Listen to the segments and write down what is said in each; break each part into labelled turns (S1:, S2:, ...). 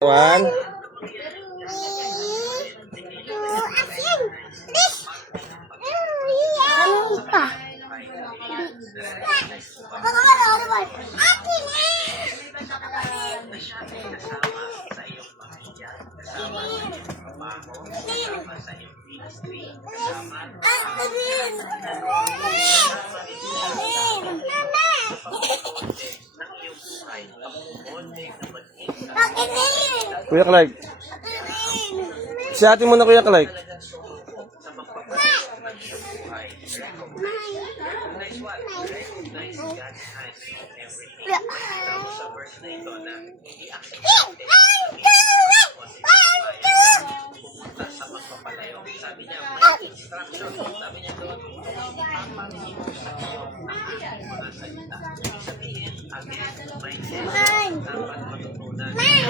S1: One.
S2: Akin
S1: Kuya Clark. Si ate mo na Kuya Clark. Oo. So, ang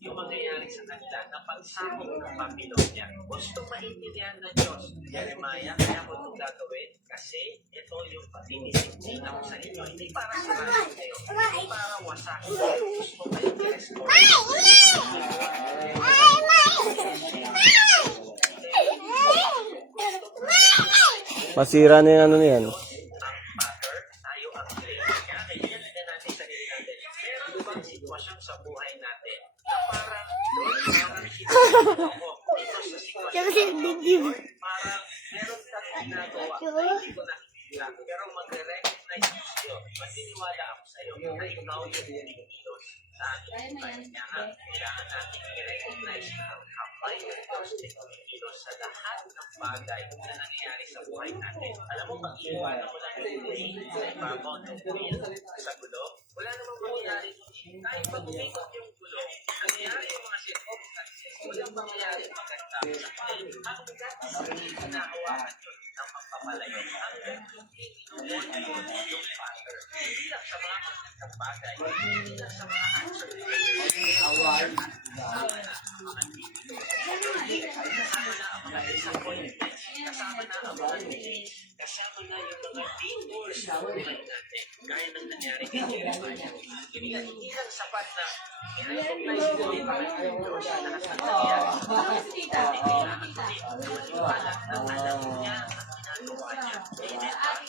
S3: yung mangyayari sa kanila na pagsakop ng niya. Gusto maintindihan ng Diyos. Jeremiah, kaya ko itong gagawin kasi ito yung pag-inisip ko sa inyo. Hindi para sa kayo. Hindi para wasakin. Gusto i-restore.
S1: Masira na yung ano na yan.
S3: ang Father, tayo ang clay. Kaya kailangan na natin sa sarili natin. Meron bang sitwasyon sa buhay natin na parang, Lord, parang ginagawa ko dito sa na hindi ko nakikita. Pero magre-recognize ko sa'yo. Maniniwala ako sa'yo na ikaw yung binikilos sa ating nga, kailangan natin i-recognize na ang kapay ng Diyos sa lahat ng bagay na nangyayari sa buhay natin. Alam mo, pag iiwanan mo lang yung sa ibabaw ng wheel sa gulo, wala namang mangyayari. Kahit pag umikot yung gulo, Kasama na ang. Kasama na ang na ang na yung mga detours sa buhay natin. Gaya ng nangyari kay Jeremiah. Hindi lang, hindi lang sapat na i-recognize ko yung Panginoon Diyos sa lahat ng nangyari. Kailangan din na maniwala na alam niya ang ginagawa niya. Amen.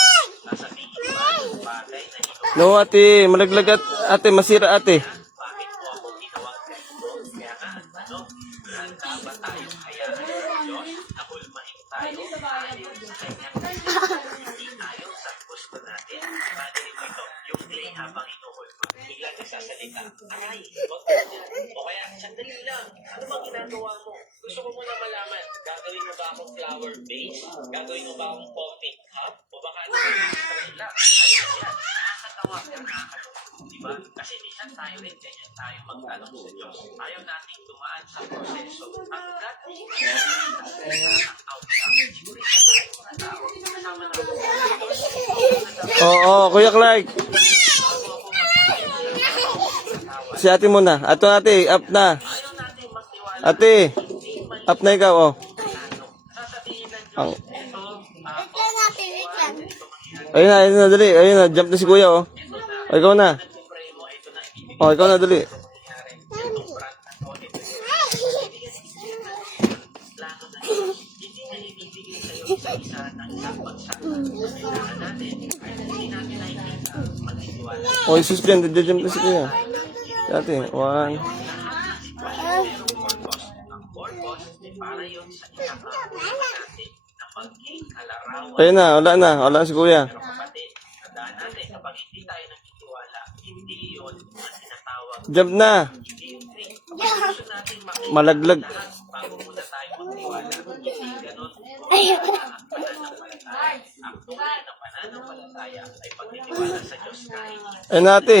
S3: Sa Diyos? Sasabihin ba ang bagay na ito?
S1: No, ate, malaglag at ate, masira ate.
S3: Ginagawa mo? Gusto ko muna malaman, gagawin mo ba akong flower base? Gagawin mo ba akong pumping cup? O baka ano straight lang? Ayun yan, nakakatawa, nakakalungkot. Diba? Kasi minsan tayo rin ganyan tayo magtanong sa Diyos. Ayaw nating dumaan sa proseso. Ang God ang outcome. Siguro isa tayo mga tao. Kasama na ako.
S1: Oo, Kuya Clark. Si ate mo na. Ato ate, up na. Ate, up na ikaw oh. Ang, ayun na, ayun na, dali. Ayun na, jump na si Kuya oh. O, ikaw na. O, ikaw na, dali.
S3: nangyari. Itong brand na to, ito yung plano
S1: Ayun na, wala na. Wala si kuya. Jump na. Malaglag.
S2: Ayun
S3: na
S1: ate.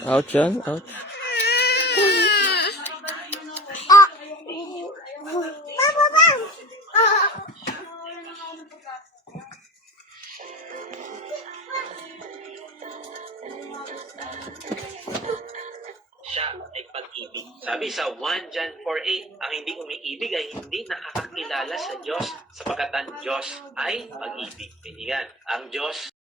S1: Ouch
S3: yan,
S1: ouch.
S3: Siya ay pag-ibig. Sabi sa 1 John 4.8, ang hindi umiibig ay hindi nakakakilala sa Diyos sapagkat ang Diyos ay pag-ibig. Kaibigan, ang Diyos